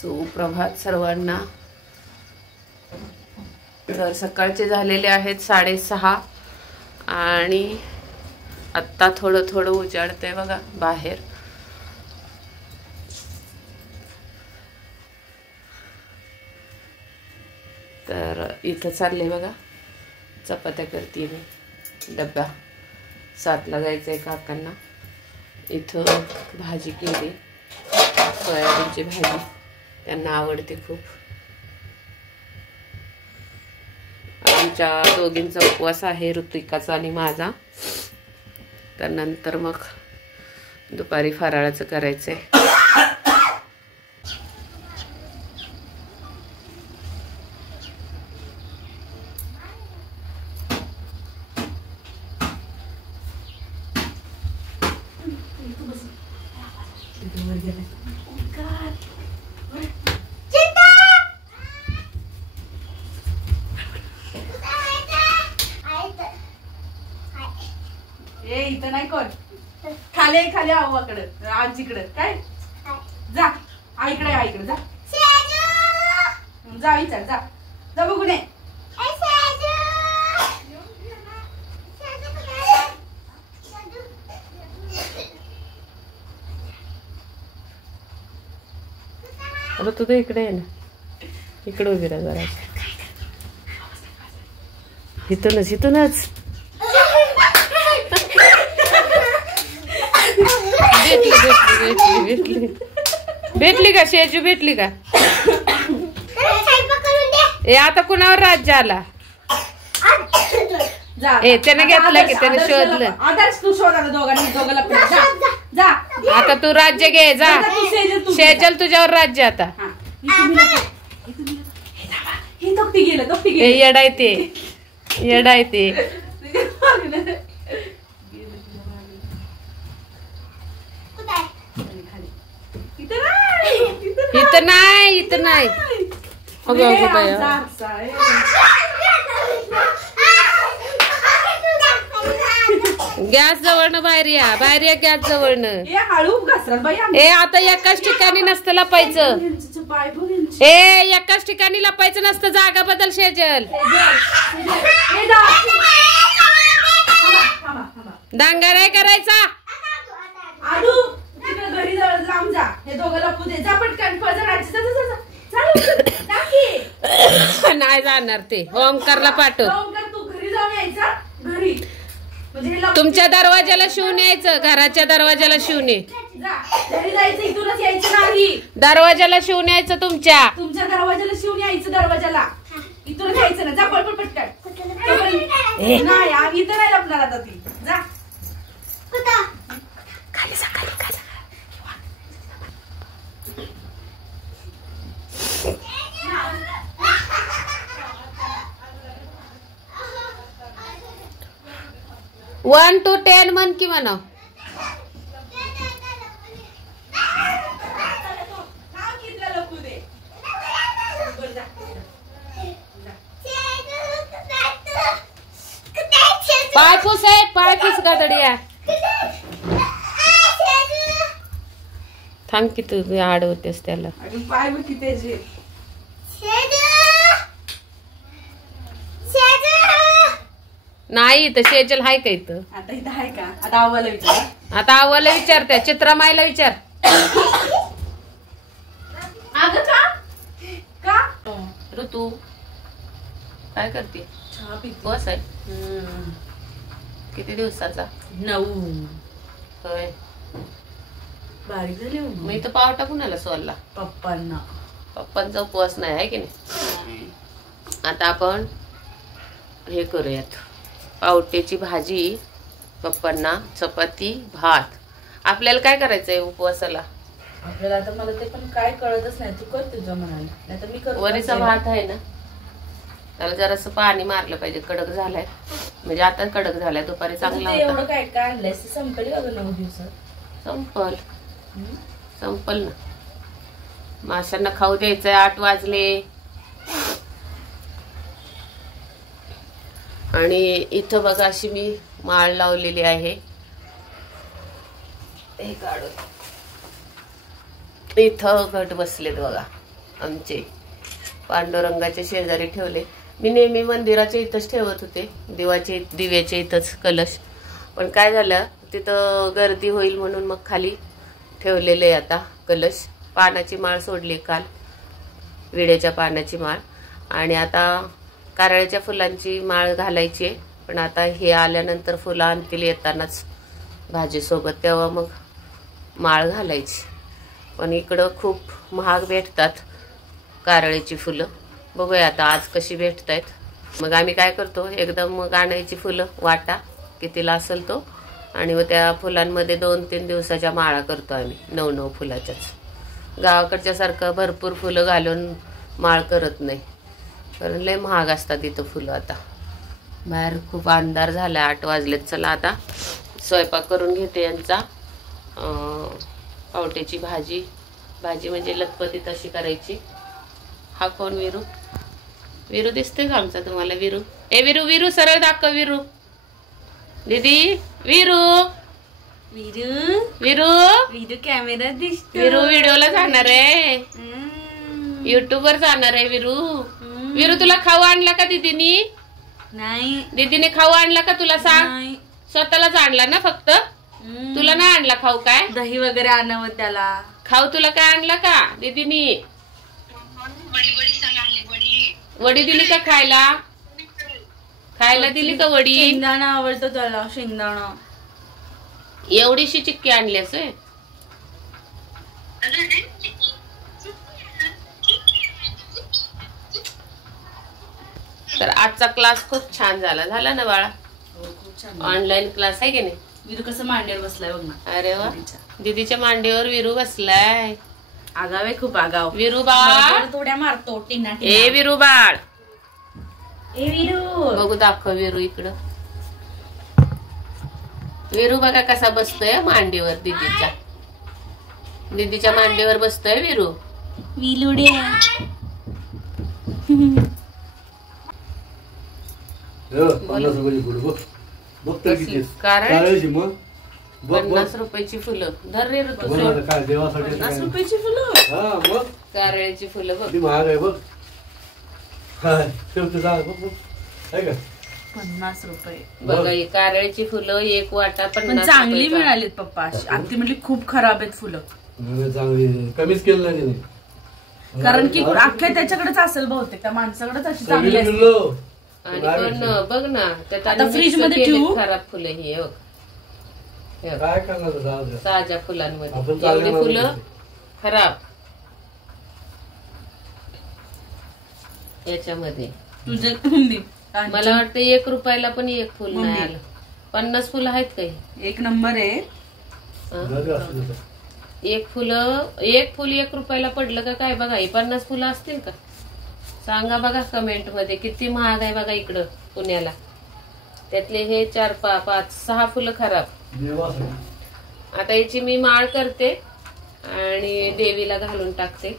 सुप्रभात सर्वांना। तर सकाळचे झालेले आहेत 6:30 आणि आत्ता थोडं थोडं उजाडतंय बघा बाहेर। तर इथं चालले बघा, चपात्या करते मी, डब्बा 7ला जायचंय काकांना। इथं भाजी केली, सोयाबीनची भाजी, त्यांना आवडते खूप। आमच्या दोघींचा उपवास आहे, ऋतिकाचा आणि माझा। तर नंतर मग दुपारी फराळाचं करायचंय। इथं नाही कोण, खाली खाली आवाकडं आजीकडं काय जा, आईकडे आईकडे जा, जा विचार, जा जा बघू नये। अरे तू तर इकडे आहे ना, इकडे उभी राहा जरा, इथूनच इथूनच भेटली का शेजू, भेटली का? ए आता कुणावर राज्य आला? ए त्याने घेतलं की त्याने शोधलं। आता तू राज्य घे, जा शेजल तुझ्यावर राज्य आता। येडाय ते, येडाय ते। इथं नाही, इथं नाही। अगं अगं बाया, गॅस जवळनं बाहेर या, बाहेर या गॅस जवळनं। ए आता एकाच ठिकाणी नसतं लपायचं, ए एकाच ठिकाणी लपायचं नसतं, जागा बदल शेजल। दांगा नाही करायचा। घरी लांब जा, हे दोघं लपू दे, जा पटकन नाही जाणार ते, ओमकारला पाठव। तू घरी जाऊन यायचा, घरी म्हणजे तुमच्या दरवाजाला शिवून यायचं, घराच्या दरवाजाला शिवून ये। घरी जायचं, इथूनच यायचं नाही, दरवाजाला शिवून यायचं, तुमच्या दरवाजाला शिवून यायचं, दरवाजाला इथूनच यायचं ना, जा पटपट पटकन। नाही इथं नाही लपणार आता ती, जा खाली जा, खाली खाली। 1 to 10 म्हण की म्हणा। पायपूस आहे, पायपूस गादडिया। थांब की तू आड होतेस त्याला, पाय बघ किती जे। नाही तर शेजल हाय का इथं? आता इथं हाय का? आता आवाला विचार, आता आवाला विचारते, चित्रामाईला विचार। अगं का का ऋतू काय करते? चहा पिते। बस आहे। किती दिवसाचा? 9। होय, बारीक झाली मी तर पावटा कुणाला सोडला? पप्पांना। पप्पांचा उपवास नाही आहे की नाही? आता आपण हे करूयात, पावट्याची भाजी, पप्पांना चपाती, भात। आपल्याला काय करायचंय उपवासाला? आपल्याला आता मला ते पण काय कळतच नाही, तू कर तुझ्या मनाने, नाही तर मी करतो। वरीचा भात आहे ना, त्याला जरासं पाणी मारलं पाहिजे, कडक झालाय, म्हणजे आता कडक झालाय, दुपारी चांगला होता। एवढं काय काय आणलंय? संपेल का 9 दिवसात? संपल, संपल ना। माशांना खाऊ द्यायचंय, 8 वाजले। आणि इथं बघा अशी मी माळ लावलेली आहे, हे काढून इथं घट बसलेत बघा। आमचे पांडुरंगाच्या शेजारी ठेवले. मी नेहमी मंदिराच्या इथंच ठेवत होते, दिव्याच्या इथंच कलश. पण काय झालं, तिथं गर्दी होईल म्हणून मग खाली ठेवलेले आता कलश. पानाची माळ सोडली काल, विड्याच्या पानाची माळ, आणि आता कारळ्याच्या फुलांची माळ घालायची आहे. पण आता हे आल्यानंतर फुलं आणतील येतानाच भाजीसोबत, तेव्हा मग माळ घालायची. पण इकडं खूप महाग भेटतात कारळ्याची फुलं. बघूया आता आज कशी भेटत आहेत. मग आम्ही काय करतो, एकदम मग आणायची फुलं वाटा कितीला असेल तो, आणि मग त्या फुलांमध्ये 2-3 दिवसाच्या माळा करतो आम्ही, 9 फुलाच्याच. गावाकडच्या सारखं भरपूर फुलं घालून माळ करत नाही, कारण लय महाग असतात इथं फुलं. आता बाहेर खूप अंधार झाला, 8 वाजलेत. चला आता स्वयंपाक करून घेते यांचा. पावट्याची भाजी म्हणजे लखपतीत अशी करायची. हा कोण विरू? विरू दिसते का आमचा तुम्हाला? विरू, ए विरू सरळ दाखव. विरू दीदी, विरू कॅमेरा दिसतो. विरू व्हिडिओला जाणार आहे, युट्यूबवर जाणार आहे विरू. विरू तुला खाऊ आणला का दीदीनी? नाही. दीदीने खाऊ आणला का तुला? सांग. स्वतःलाच आणला ना फक्त, तुला नाही आणला खाऊ? काय दही वगैरे आणावं त्याला. खाऊ तुला काय आणला का दीदीनी? वडी दिली का खायला? खायला दिली का वडी? शेंगदाणा आवडतो त्याला, शेंगदाणा. एवढीशी चिक्की आणली असं. तर आजचा क्लास खूप छान झाला ना बाळा? खूप छान. ऑनलाईन क्लास आहे की नाही? विरू कसं मांडीवर बसलाय बघ ना. अरे वा, दीदीच्या मांडीवर विरू बसलाय. आगाव आहे खूप, आगाव. विरू बाळ थोड्या मारतो टिना. ए विरू बाळ, ए विरू बघू दाखव विरू इकडं. विरू बघा कसा बसतोय मांडीवर, दीदीच्या मांडीवर बसतोय विरू. विलुड्या. कारण 50 रुपयाची फुलं. धर रे ऋतू, 50 रुपयाची फुलं. कारळ्याची फुलं बघ. 50 रुपये बघा, ही कारळ्याची फुलं एक वाटा पण 50 चांगली रुपयाचा. मिळालीत पप्पा. आत्ती म्हटली खूप खराब आहेत फुलं. कमीच केलं नाही, कारण की अख्ख्या त्याच्याकडेच असेल बहुतेक, त्या माणसाकडेच अशी चांगली असते. आणि पण बघ ना, त्यात आता आणि फ्रीज mix मध्ये केलेत ठेवू? खराब फुलं ही. हे बघ, काय करणार ताज्या फुलांमध्ये आपण एवढी चालणार फुलं नाही. खराब. याच्यामध्ये तुझे मला वाटतं 1 रुपयाला पण एक फुल नाही मम्मी. आलं. 50 फुलं आहेत काही. एक नंबर आहे. एक फुल 1 रुपयाला पडलं का काय? बघा, ही 50 फुलं असतील का? सांगा बघा कमेंट मध्ये. किती महाग आहे बघा इकडं पुण्याला. त्यातले हे 4-5-6 फुलं खराब. आता याची मी माळ करते आणि देवीला घालून टाकते.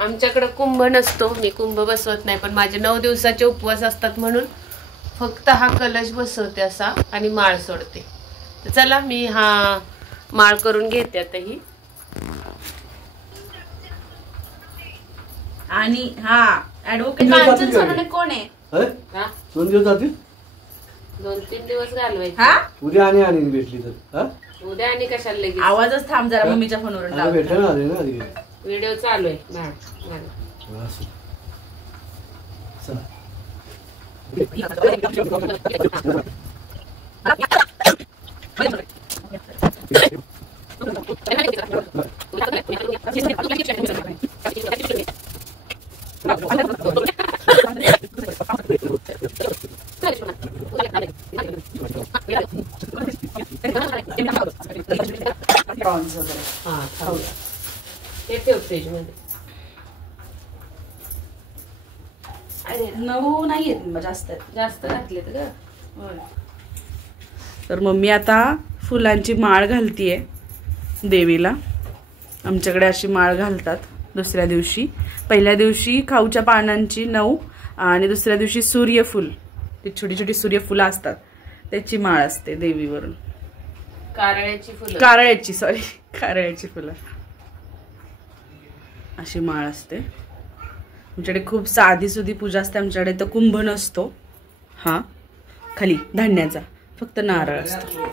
आमच्याकडे कुंभ नसतो, मी कुंभ बसवत नाही, पण माझे 9 दिवसाचे उपवास असतात म्हणून फक्त हा कलश बसवते असा आणि माळ सोडते. तर चला मी हा माळ करून घेते आता ही. आणि हा ऍडव्होकेट कांचन सोनवणे कोण आहे? 2 दिवस जातील. 2-3 दिवस घालवायचे. हा उद्या आणि भेटली तर उद्या आणि कशाला लगेच? आवाजच थांब जरा, मम्मीच्या फोनवर भेटेल ना आधी ना आधी. व्हिडिओ चालू आहे. हा खाऊया. हे ठेव फ्रीज मध्ये. अरे 9 नाही येत जास्त घातलेत ग. तर मम्मी आता फुलांची माळ घालतीये देवीला. आमच्याकडे अशी माळ घालतात दुसऱ्या दिवशी. पहिल्या दिवशी खाऊच्या पानांची 9 आणि दुसऱ्या दिवशी सूर्यफूल, ती छोटी छोटी सूर्यफुलं असतात त्याची माळ असते देवीवरून. कारळ्याची फुलं, कारळ्याची फुलं अशी माळ असते. आमच्याकडे खूप साधीसुधी पूजा असते. आमच्याकडे तर कुंभ नसतो. हा खाली धान्याचा फक्त नारळ असतो.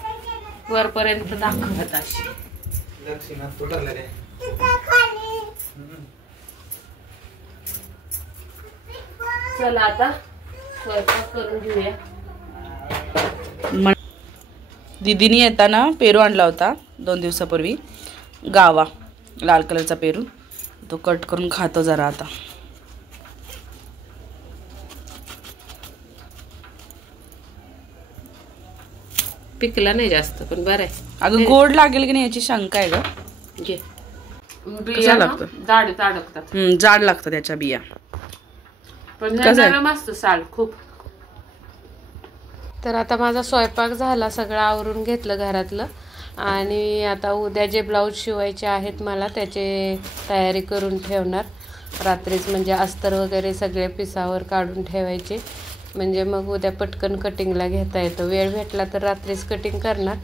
वरपर्यंत दाखवत अशी. चला आता स्वयंपाक करून घेऊया. दीदीने येताना पेरू आणला होता 2 दिवसापूर्वी, गावा लाल कलरचा पेरू. तो कट करून खातो जरा आता. पिकला नाही जास्त पण बरं आहे. अगं गोड लागेल की नाही याची शंका आहे ग. घे. कसा बिया ना लागतो? जाड अडकतात जाड लागतं त्याच्या बिया. पण कसं आहे? नरम असतो साल खूप. तर आता माझा स्वयंपाक झाला, सगळं आवरून घेतलं घरातलं. आणि आता उद्या जे ब्लाऊज शिवायचे आहेत मला त्याचे तयारी करून ठेवणार रात्रीच. म्हणजे अस्तर वगैरे सगळे पिसावर काढून ठेवायचे, म्हणजे मग उद्या पटकन कटिंगला घेता येतं. वेळ भेटला तर रात्रीच कटिंग करणार,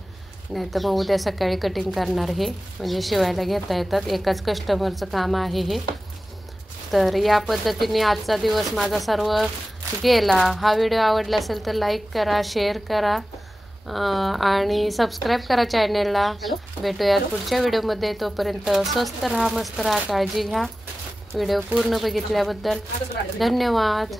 नाही तर मग उद्या सकाळी कटिंग करणार. हे म्हणजे शिवायला घेता येतात. एकाच कस्टमरचं काम आहे हे. तर या पद्धतीने आजचा दिवस माझा सर्व गेला. हा व्हिडिओ आवडला असेल तर लाईक करा, शेअर करा आणि सबस्क्राईब करा चॅनेलला. भेटूयात पुढच्या व्हिडिओमध्ये. तोपर्यंत स्वस्त राहा, मस्त राहा, काळजी घ्या. व्हिडिओ पूर्ण बघितल्याबद्दल धन्यवाद.